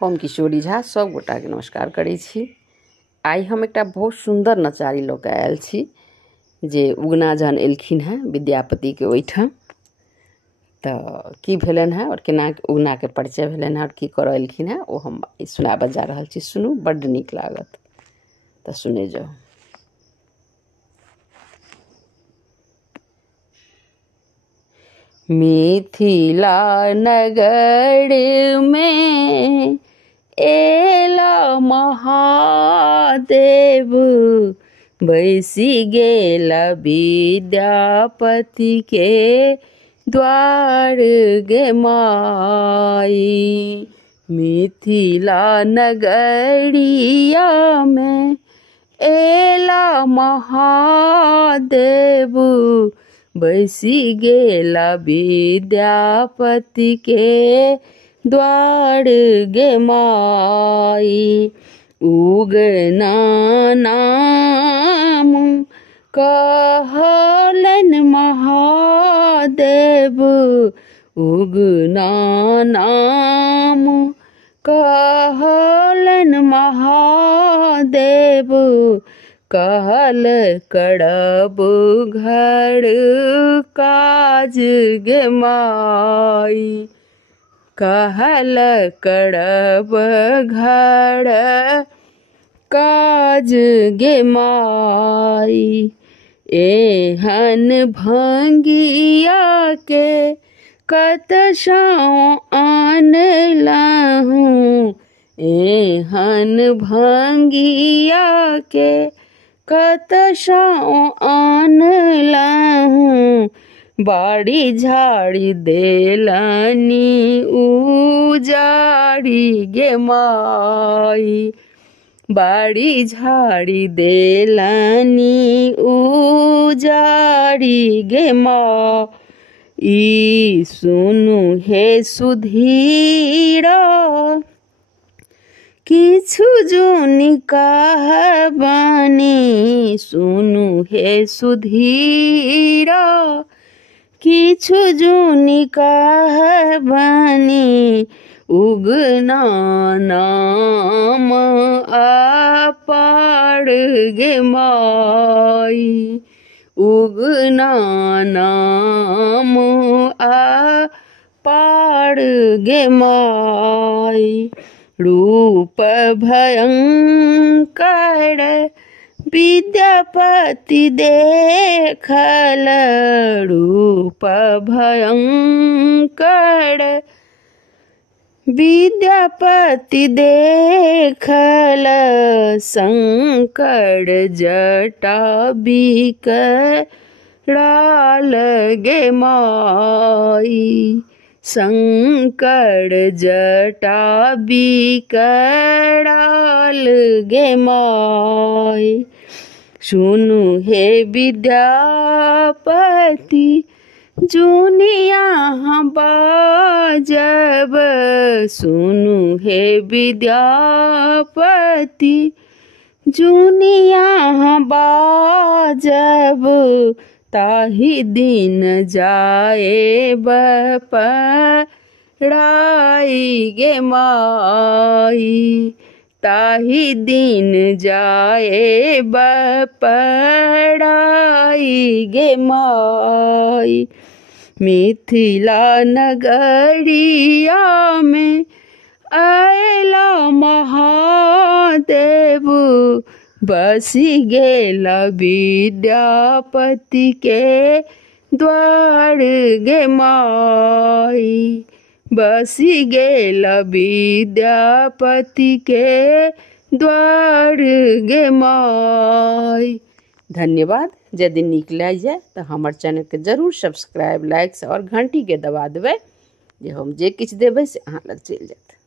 हम किशोरी झा सब गोटा के नमस्कार करै छी। आई हम एक बहुत सुंदर नचारी लऽ के आयल छी जे उगना जहन एलखिन हैं विद्यापति के ओहिठाम तऽ की भेलनि हैं और केना उगना के परिचय भेलनि हैं और की करऽ एलखिन हैं ओ हम सुनाबऽ जा रहल छी। सुनू, बड्ड नीक लागत तऽ सुने जाओ। मिथिला नगर में एला महादेव, बैसी गेला विद्यापति के द्वार गे माई। मिथिला नगरिया में एला महादेव, बैसी गेला विद्यापति के द्वार गे माई। उगना नाम कहलन महादेव, उगना नाम कहलन महादेव। कहल करब घर काज गे माई, कहल करब घर काज गे माई। एहन भंगिया के कत छाँव आनलहूँ, एहन भंगिया के कत छाँव आनलहूँ। बाड़ी झाड़ी देलनी उजाड़ी गे माई, बाड़ी झाड़ी देलनी उजाड़ी गे माई। सुनु हे सुधीरा किछु जुनि कहबानी, सुनु हे सुधीरा किछु जुनि कहबानी। उगना नाम अपार गे माई, उगना नाम अपार गे माई। रूप भयंकर विद्यापति देखल, रूप भयंकर विद्यापति देखल। शंकर जटा बिकराल गे माई, शंकर जटा बिकराल गे माई। सुनु हे विद्यापति जुनिया बाजब, सुनु हे विद्यापति जुनिया बाजब। ताहि दिन जाए पड़ाई गे माई, ताहि दिन जाए पड़ाई गे माई। मिथिला नगरिया में आयला महादेव, बसी गेला विद्यापति के द्वार गे माई, बसी गेला विद्यापति के द्वार गे माई। धन्यवाद। यदि नीक लागि जाए तो हमर चैनल के जरूर सब्सक्राइब, लाइक्स और घंटी के दबा देबै जे हम जे किछु देबै से अहाँ लग चलि जायत।